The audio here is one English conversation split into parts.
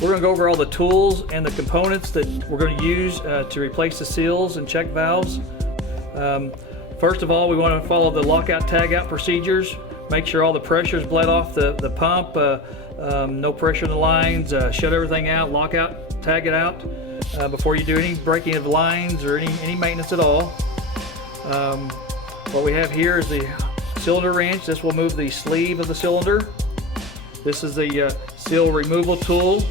We're going to go over all the tools and the components that we're going to use to replace the seals and check valves. First of all, we want to follow the lockout tagout procedures. Make sure all the pressure is bled off the pump, no pressure in the lines, shut everything out, lock out, tag it out before you do any breaking of lines or any maintenance at all. What we have here is the cylinder wrench. This will move the sleeve of the cylinder. This is the seal removal tool.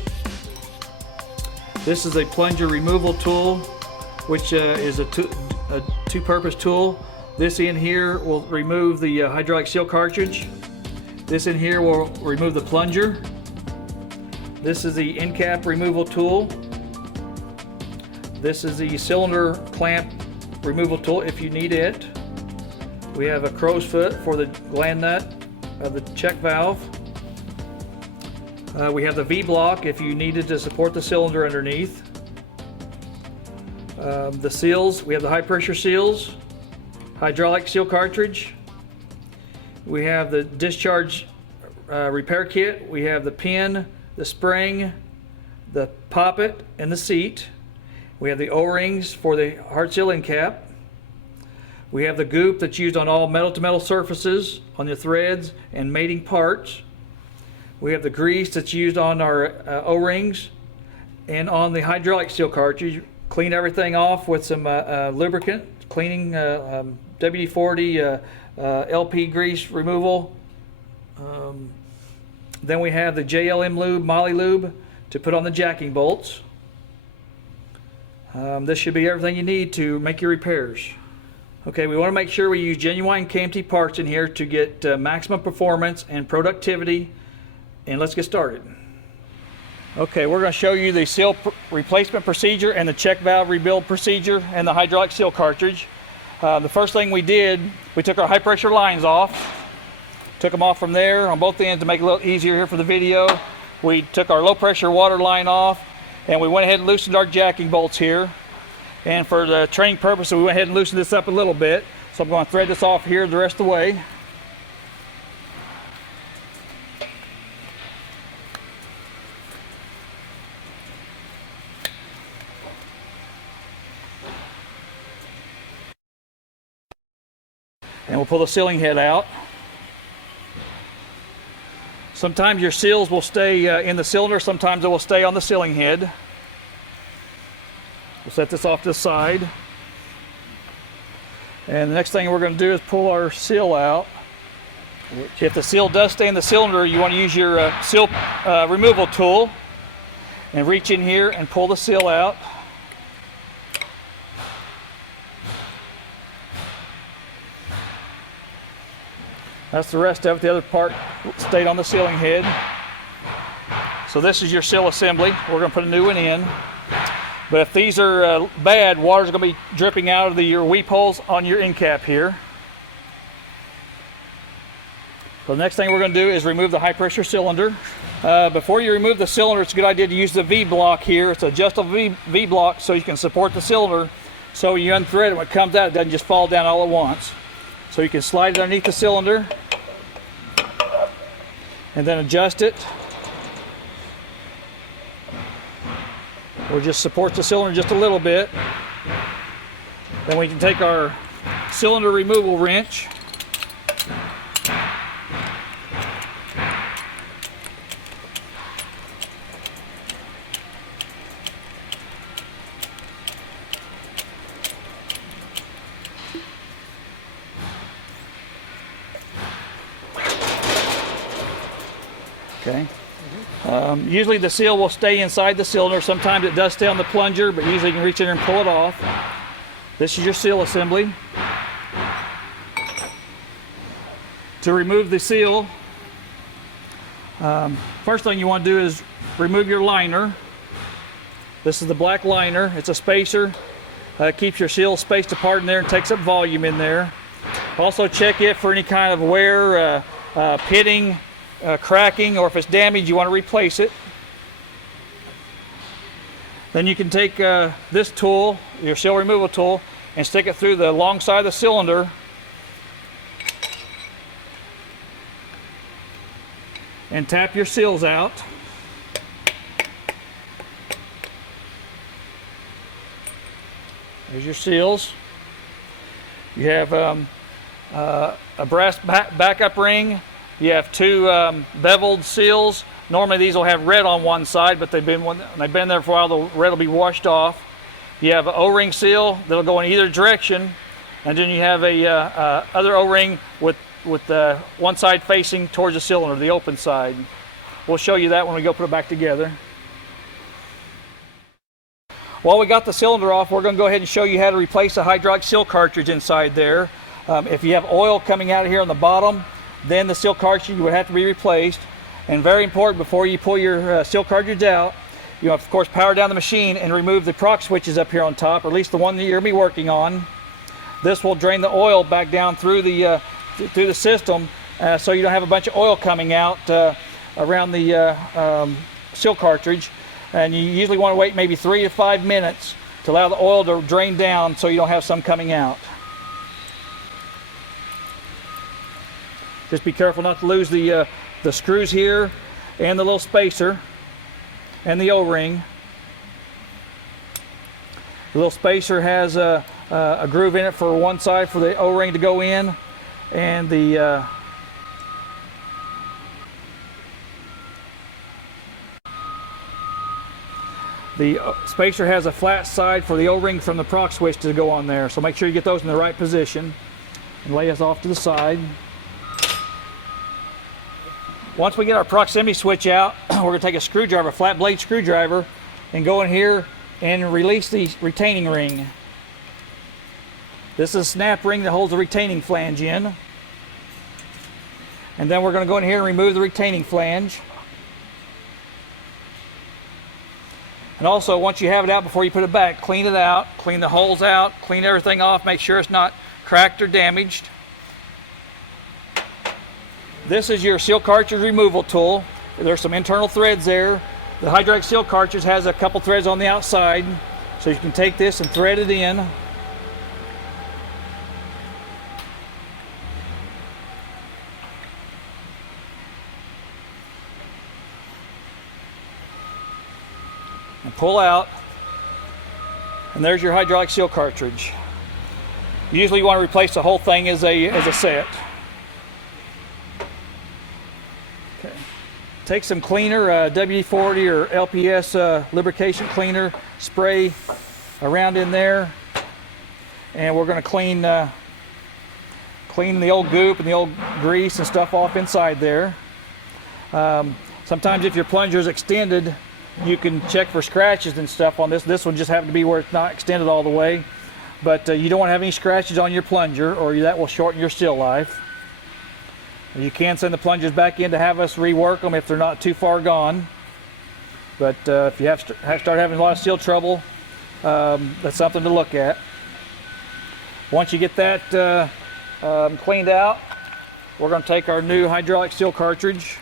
This is a plunger removal tool, which is a two-purpose tool. This in here will remove the hydraulic seal cartridge. This in here will remove the plunger. This is the end cap removal tool. This is the cylinder clamp removal tool if you need it. We have a crow's foot for the gland nut of the check valve. We have the V-block if you needed to support the cylinder underneath. The seals, we have the high pressure seals, hydraulic seal cartridge. We have the discharge repair kit. We have the pin, the spring, the poppet, and the seat. We have the O-rings for the hard seal end cap. We have the goop that's used on all metal-to-metal surfaces, on the threads and mating parts. We have the grease that's used on our O-rings and on the hydraulic seal cartridge. Clean everything off with some lubricant, cleaning WD-40 LP grease removal. Then we have the JLM lube, Moly lube to put on the jacking bolts. This should be everything you need to make your repairs. Okay, we want to make sure we use genuine KMT parts in here to get maximum performance and productivity. And let's get started. Okay, we're going to show you the seal replacement procedure and the check valve rebuild procedure and the hydraulic seal cartridge. The first thing we did, we took our high pressure lines off. Took them off from there on both ends to make it a little easier here for the video. We took our low pressure water line off and we went ahead and loosened our jacking bolts here. And for the training purposes, we went ahead and loosened this up a little bit. So I'm going to thread this off here the rest of the way. And we'll pull the sealing head out. Sometimes your seals will stay in the cylinder, sometimes it will stay on the sealing head. We'll set this off to the side. And the next thing we're going to do is pull our seal out. If the seal does stay in the cylinder, you want to use your seal removal tool and reach in here and pull the seal out. That's the rest of it. The other part stayed on the sealing head. So this is your seal assembly. We're going to put a new one in. But if these are bad, water's going to be dripping out of your weep holes on your end cap here. So the next thing we're going to do is remove the high pressure cylinder. Before you remove the cylinder, it's a good idea to use the V-block here. It's an adjustable V-block so you can support the cylinder. So when you unthread it, when it comes out, it doesn't just fall down all at once. So you can slide it underneath the cylinder and then adjust it. Or just support the cylinder just a little bit. Then we can take our cylinder removal wrench okay. Usually the seal will stay inside the cylinder. Sometimes it does stay on the plunger, but usually you can reach in there and pull it off. This is your seal assembly. To remove the seal, first thing you want to do is remove your liner. This is the black liner. It's a spacer. Keeps your seal spaced apart in there and takes up volume in there. Also check it for any kind of wear, pitting, cracking, or if it's damaged you want to replace it. Then you can take this tool, your seal removal tool, and stick it through the long side of the cylinder and tap your seals out. Here's your seals. You have a brass backup ring. You have two beveled seals. Normally these will have red on one side, but they've been there for a while. The red will be washed off. You have an O-ring seal that'll go in either direction, and then you have a other O-ring with one side facing towards the cylinder, the open side. We'll show you that when we go put it back together. While we got the cylinder off, we're going to go ahead and show you how to replace a hydraulic seal cartridge inside there. If you have oil coming out of here on the bottom, then the seal cartridge would have to be replaced. And very important, before you pull your seal cartridge out, you of course power down the machine and remove the PROC switches up here on top, or at least the one that you're going to be working on. This will drain the oil back down through the system, so you don't have a bunch of oil coming out around the seal cartridge. And you usually want to wait maybe 3 to 5 minutes to allow the oil to drain down so you don't have some coming out. Just be careful not to lose the screws here and the little spacer and the O-ring. The little spacer has a groove in it for one side for the O-ring to go in, and the spacer has a flat side for the O-ring from the PROC switch to go on there. So make sure you get those in the right position and lay us off to the side. Once we get our proximity switch out, we're going to take a screwdriver, a flat blade screwdriver, and go in here and release the retaining ring. This is a snap ring that holds the retaining flange in. And then we're going to go in here and remove the retaining flange. And also, once you have it out, before you put it back, clean it out, clean the holes out, clean everything off, make sure it's not cracked or damaged. This is your seal cartridge removal tool. There's some internal threads there. The hydraulic seal cartridge has a couple threads on the outside, so you can take this and thread it in. And pull out, and there's your hydraulic seal cartridge. Usually you want to replace the whole thing as a set. Okay. Take some cleaner, WD-40 or LPS lubrication cleaner, spray around in there, and we're going to clean the old goop and the old grease and stuff off inside there. Sometimes if your plunger is extended, you can check for scratches and stuff on this. This one just happened to be where it's not extended all the way. But you don't want to have any scratches on your plunger, or that will shorten your seal life. You can send the plungers back in to have us rework them if they're not too far gone. But if you have start having a lot of seal trouble, that's something to look at. Once you get that cleaned out, we're going to take our new hydraulic seal cartridge.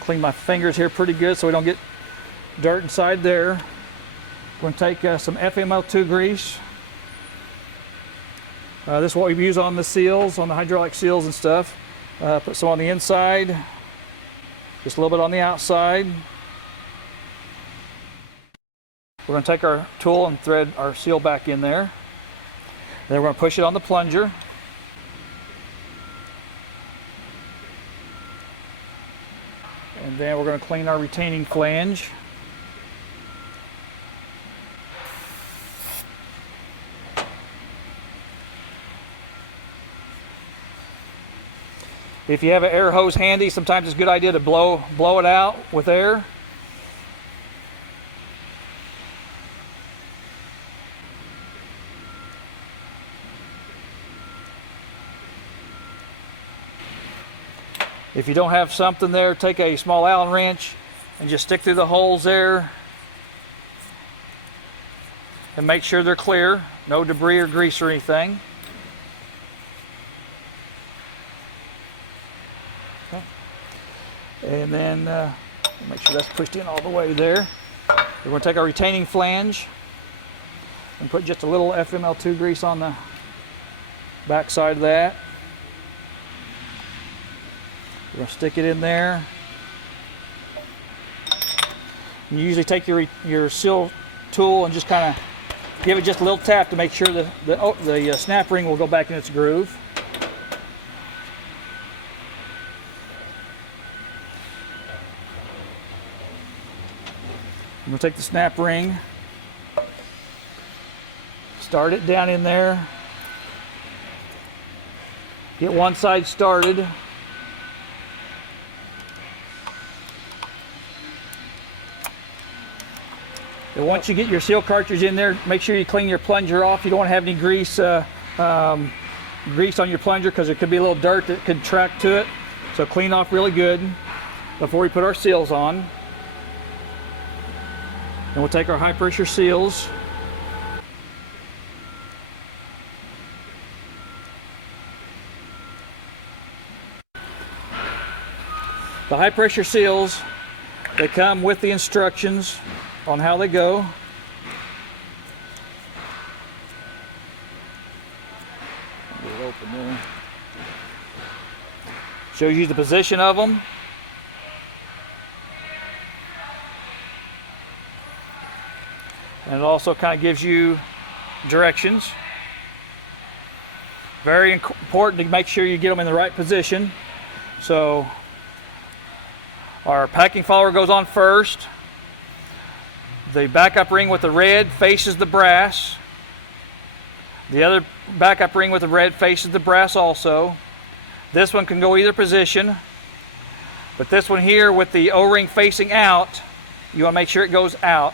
Clean my fingers here pretty good so we don't get dirt inside there. We're going to take some FML-2 grease. This is what we use on the seals, on the hydraulic seals and stuff. Put some on the inside, just a little bit on the outside. We're going to take our tool and thread our seal back in there. Then we're going to push it on the plunger. And then we're going to clean our retaining flange. If you have an air hose handy, sometimes it's a good idea to blow it out with air. If you don't have something there, take a small Allen wrench and just stick through the holes there and make sure they're clear, no debris or grease or anything. Okay. And then make sure that's pushed in all the way there. We're going to take our retaining flange and put just a little FML-2 grease on the back side of that. We're going to stick it in there. You usually take your seal tool and just kind of give it just a little tap to make sure the snap ring will go back in its groove. We'll take the snap ring, start it down in there, get one side started. And once you get your seal cartridge in there, make sure you clean your plunger off. You don't want to have any grease on your plunger because there could be a little dirt that could track to it. So clean off really good before we put our seals on. And we'll take our high pressure seals. The high pressure seals, they come with the instructions on how they go. Get it open there. Shows you the position of them. And it also kind of gives you directions. Very important to make sure you get them in the right position. So our packing follower goes on first. The backup ring with the red faces the brass. The other backup ring with the red faces the brass also. This one can go either position. But this one here with the O-ring facing out, you want to make sure it goes out.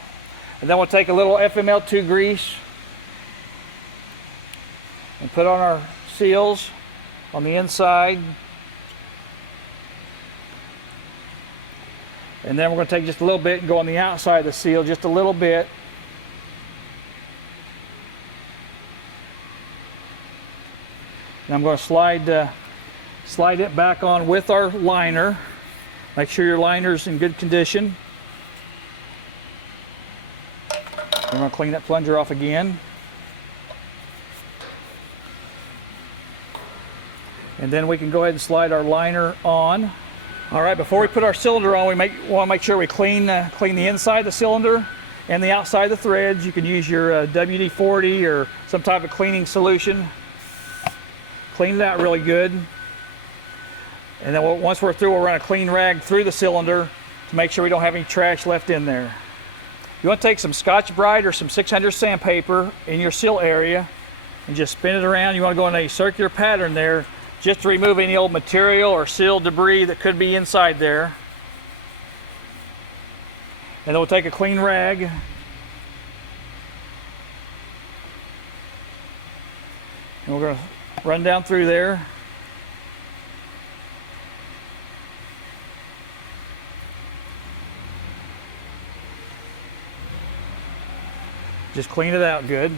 And then we'll take a little FML-2 grease and put on our seals on the inside. And then we're going to take just a little bit and go on the outside of the seal just a little bit. And I'm going to slide it back on with our liner. Make sure your liner's in good condition. We're going to clean that plunger off again. And then we can go ahead and slide our liner on. All right, before we put our cylinder on, we want to make sure we clean the inside of the cylinder and the outside of the threads. You can use your WD-40 or some type of cleaning solution. Clean it out really good. And then once we're through, we'll run a clean rag through the cylinder to make sure we don't have any trash left in there. You want to take some Scotch-Brite or some 600 sandpaper in your seal area and just spin it around. You want to go in a circular pattern there just to remove any old material or seal debris that could be inside there. And then we'll take a clean rag and we're going to run down through there. Just clean it out good.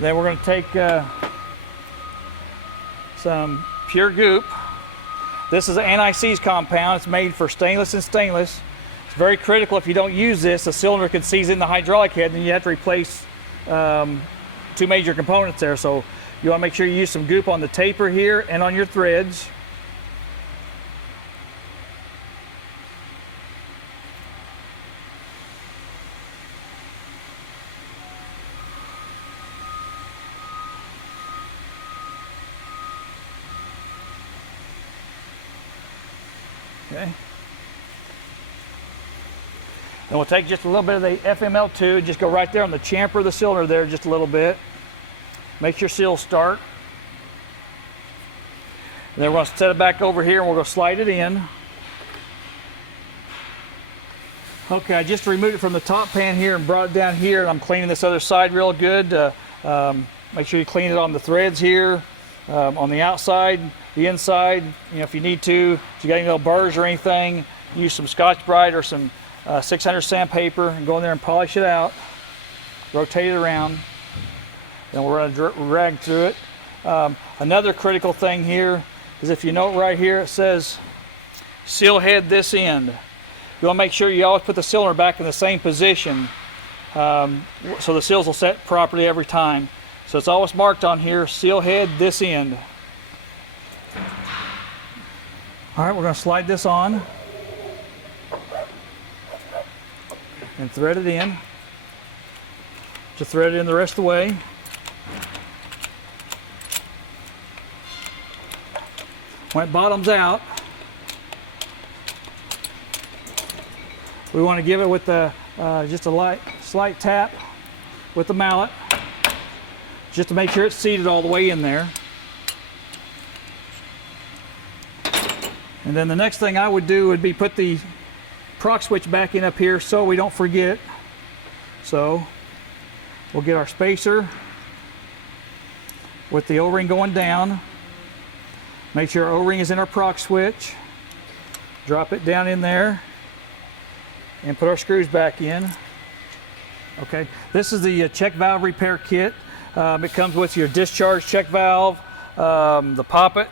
Then we're going to take some pure goop. This is an anti-seize compound. It's made for stainless and stainless. It's very critical. If you don't use this, the cylinder can seize in the hydraulic head, and you have to replace two major components there. So you want to make sure you use some goop on the taper here and on your threads. Okay. Then we'll take just a little bit of the FML-2, just go right there on the chamfer of the cylinder there just a little bit. Make your seal start. And then we're going to set it back over here and we're going to slide it in. Okay, I just removed it from the top pan here and brought it down here, and I'm cleaning this other side real good. Make sure you clean it on the threads here, on the outside, the inside. You know, if you need to, if you got any little burrs or anything, use some Scotch-Brite or some 600 sandpaper and go in there and polish it out. Rotate it around. Then we'll run a rag through it. Another critical thing here is, if you note right here, it says seal head this end. You want to make sure you always put the cylinder back in the same position so the seals will set properly every time. So it's always marked on here, seal head this end. All right, we're going to slide this on. and thread it in. Just thread it in the rest of the way. When it bottoms out, we want to give it with the just a slight tap with the mallet, just to make sure it's seated all the way in there. And then the next thing I would do would be put the PROC switch back in up here so we don't forget. So we'll get our spacer with the O-ring going down. Make sure our O-ring is in our PROC switch. Drop it down in there and put our screws back in. Okay, this is the check valve repair kit. It comes with your discharge check valve, the poppet,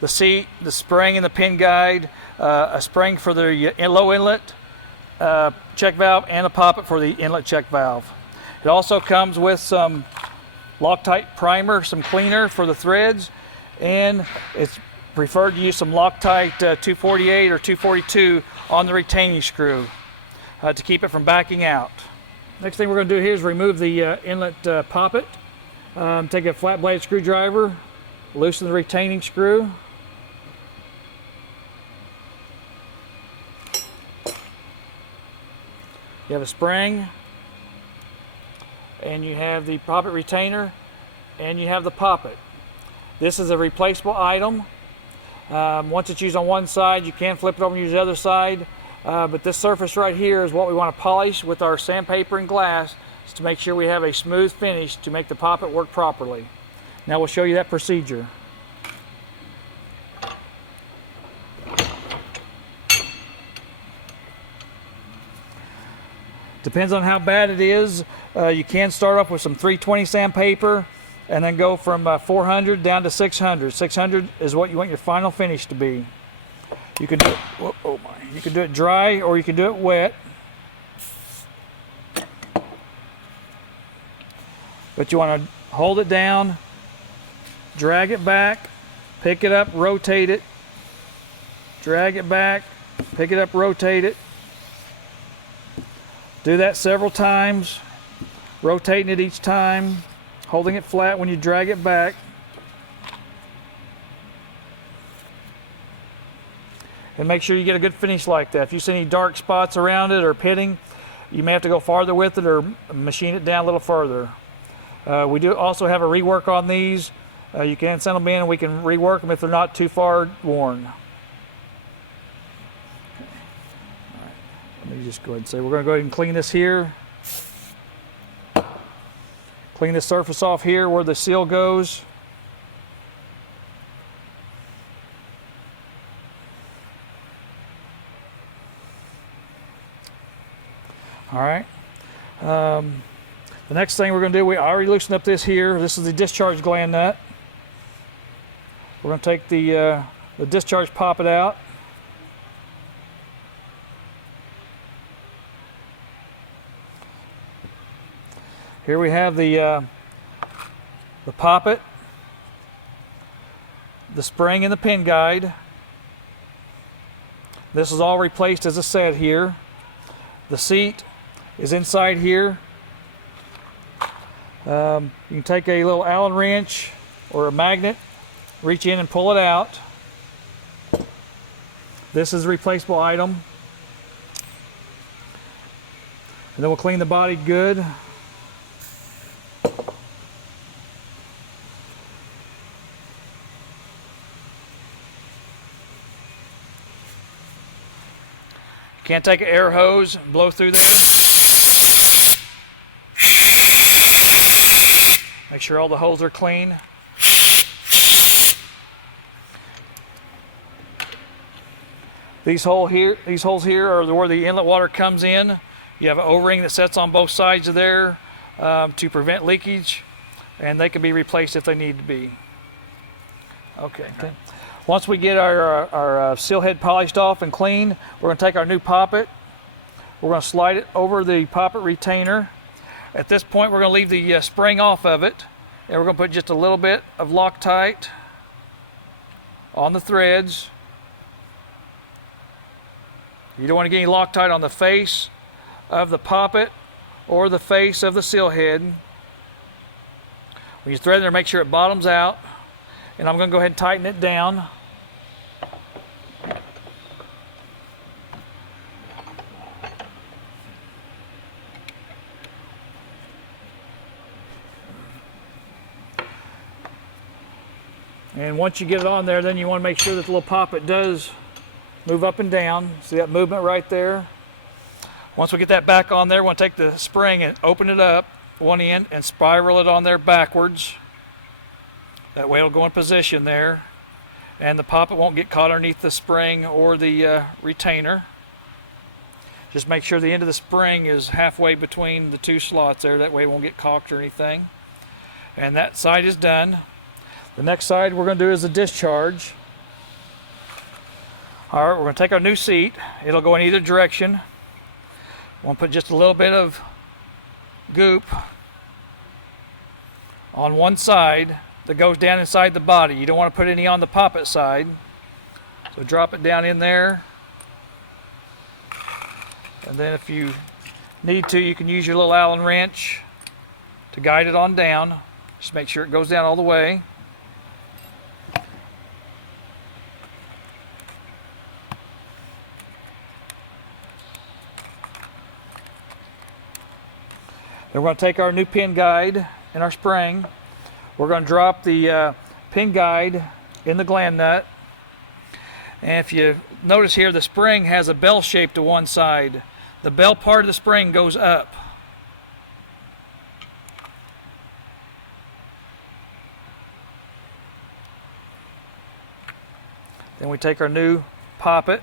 the seat, the spring and the pin guide, a spring for the low inlet check valve, and a poppet for the inlet check valve. It also comes with some Loctite primer, some cleaner for the threads, and it's preferred to use some Loctite 248 or 242 on the retaining screw to keep it from backing out. Next thing we're going to do here is remove the inlet poppet. Take a flat blade screwdriver, loosen the retaining screw. You have a spring, and you have the poppet retainer, and you have the poppet. This is a replaceable item. Once it's used on one side, you can flip it over and use the other side. But this surface right here is what we want to polish with our sandpaper and glass to make sure we have a smooth finish to make the poppet work properly. Now we'll show you that procedure. Depends on how bad it is. You can start off with some 320 sandpaper and then go from 400 down to 600. 600 is what you want your final finish to be. You can do it, you can do it dry or you can do it wet. But you want to hold it down, drag it back, pick it up, rotate it, drag it back, pick it up, rotate it. Do that several times, rotating it each time, holding it flat when you drag it back. And make sure you get a good finish like that. If you see any dark spots around it or pitting, you may have to go farther with it or machine it down a little further. We do also have a rework on these. You can send them in and we can rework them if they're not too far worn. Let me just go ahead and say we're going to go ahead and clean this here. Clean the surface off here where the seal goes. All right. The next thing we're going to do, we already loosened up this here. This is the discharge gland nut. We're going to take the discharge poppet out. Here we have the poppet, the spring and the pin guide. This is all replaced as a set here. The seat is inside here. You can take a little Allen wrench or a magnet, reach in and pull it out. This is a replaceable item. And then we'll clean the body good. Can't take an air hose and blow through there. Make sure all the holes are clean. These holes here are where the inlet water comes in. You have an O-ring that sets on both sides of there to prevent leakage, and they can be replaced if they need to be. Okay. Once we get our seal head polished off and clean, we're going to take our new poppet. We're going to slide it over the poppet retainer. At this point, we're going to leave the spring off of it, and we're going to put just a little bit of Loctite on the threads. You don't want to get any Loctite on the face of the poppet or the face of the seal head. When you thread there, make sure it bottoms out. And I'm going to go ahead and tighten it down. And once you get it on there, then you want to make sure that the little poppet does move up and down. See that movement right there? Once we get that back on there, we want to take the spring and open it up one end and spiral it on there backwards. That way it'll go in position there. And the poppet won't get caught underneath the spring or the retainer. Just make sure the end of the spring is halfway between the two slots there. That way it won't get caulked or anything. And that side is done. The next side we're going to do is a discharge. All right, we're going to take our new seat. It'll go in either direction. We'll put just a little bit of goop on one side that goes down inside the body. You don't want to put any on the poppet side. So drop it down in there. And then if you need to, you can use your little Allen wrench to guide it on down. Just make sure it goes down all the way. Then we're going to take our new pin guide and our spring. We're going to drop the pin guide in the gland nut. And if you notice here, the spring has a bell shape to one side. The bell part of the spring goes up. Then we take our new poppet,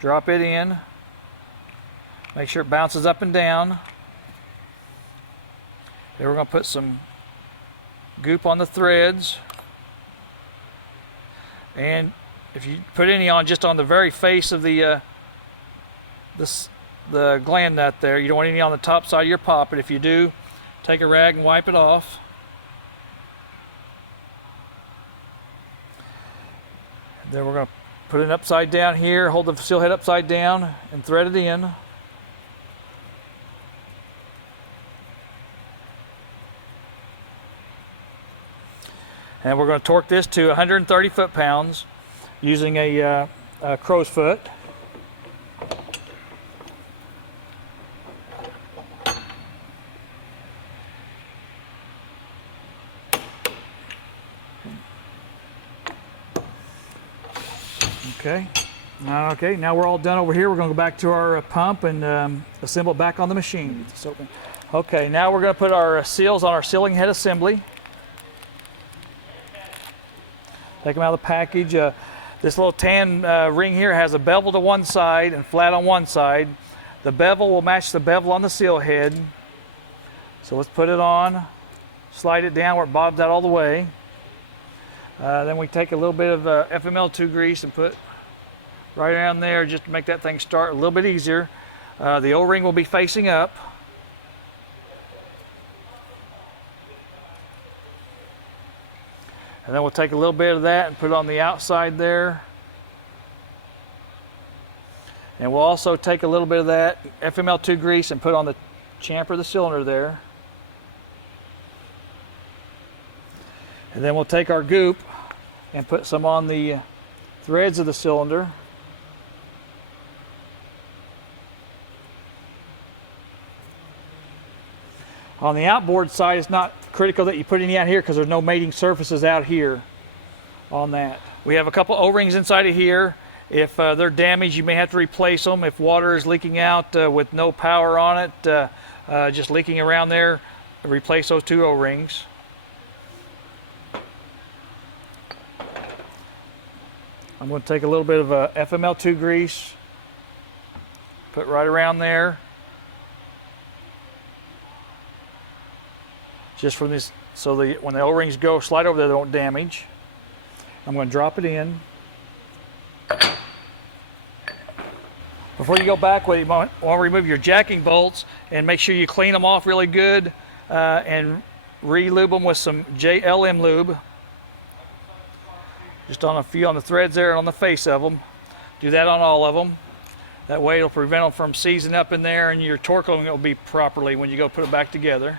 drop it in. Make sure it bounces up and down. Then we're going to put some goop on the threads. And if you put any on just on the very face of the gland nut there, you don't want any on the top side of your poppet. If you do, take a rag and wipe it off. Then we're going to put it upside down here, hold the seal head upside down and thread it in. And we're going to torque this to 130 foot-pounds using a crow's foot. Okay. Okay, now we're all done over here. We're going to go back to our pump and assemble it back on the machine. Okay, now we're going to put our seals on our sealing head assembly. Take them out of the package. This little tan ring here has a bevel to one side and flat on one side. The bevel will match the bevel on the seal head. So let's put it on, slide it down where it bottoms out all the way. Then we take a little bit of FML-2 grease and put right around there just to make that thing start a little bit easier. The O-ring will be facing up. And then we'll take a little bit of that and put it on the outside there. And we'll also take a little bit of that FML-2 grease and put on the chamfer of the cylinder there. And then we'll take our goop and put some on the threads of the cylinder. On the outboard side, it's not critical that you put any out here because there's no mating surfaces out here on that. We have a couple O-rings inside of here. If they're damaged, you may have to replace them. If water is leaking out with no power on it, just leaking around there, replace those two O-rings. I'm going to take a little bit of FML-2 grease, put right around there. Just from this, so when the O-rings go, slide over there, they won't damage. I'm going to drop it in. Before you go back, you want to remove your jacking bolts and make sure you clean them off really good and re-lube them with some JLM lube. Just on a few on the threads there and on the face of them. Do that on all of them. That way it'll prevent them from seizing up in there, and your torque will be properly when you go put it back together.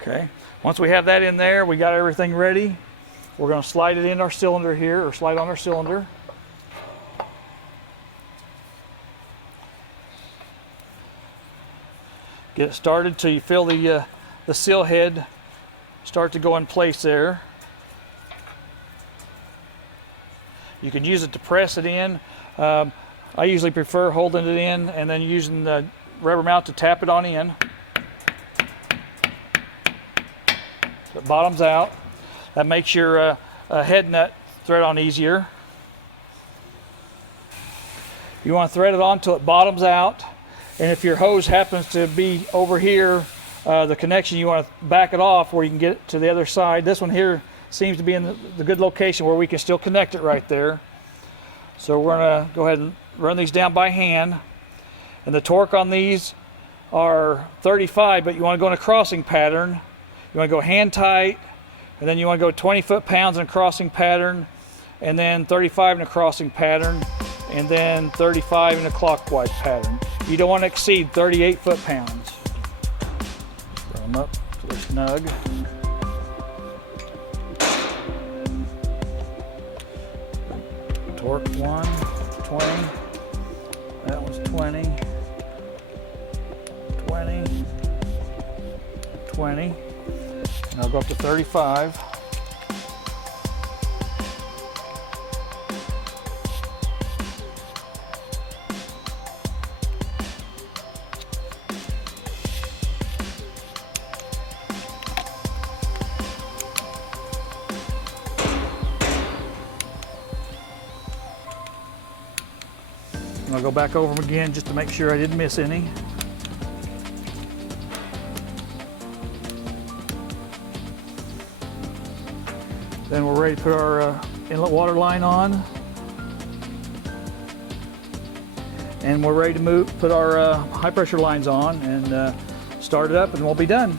Okay, once we have that in there, we got everything ready. We're going to slide it in our cylinder here, or slide on our cylinder. Get it started till you feel the seal head start to go in place there. You can use it to press it in. I usually prefer holding it in and then using the rubber mount to tap it on in. So it bottoms out. That makes your head nut thread on easier. You want to thread it on till it bottoms out. And if your hose happens to be over here, the connection, you want to back it off where you can get it to the other side. This one here seems to be in the good location where we can still connect it right there. So we're going to go ahead and run these down by hand. And the torque on these are 35, but you want to go in a crossing pattern. You want to go hand tight, and then you want to go 20 foot-pounds in a crossing pattern, and then 35 in a crossing pattern, and then 35 in a clockwise pattern. You don't want to exceed 38 foot-pounds. Bring them up to the snug. Torque 1, 20. That was 20. 20. 20. And I'll go up to 35. And I'll go back over them again just to make sure I didn't miss any. Then we're ready to put our inlet water line on. And we're ready to put our high pressure lines on and start it up, and we'll be done.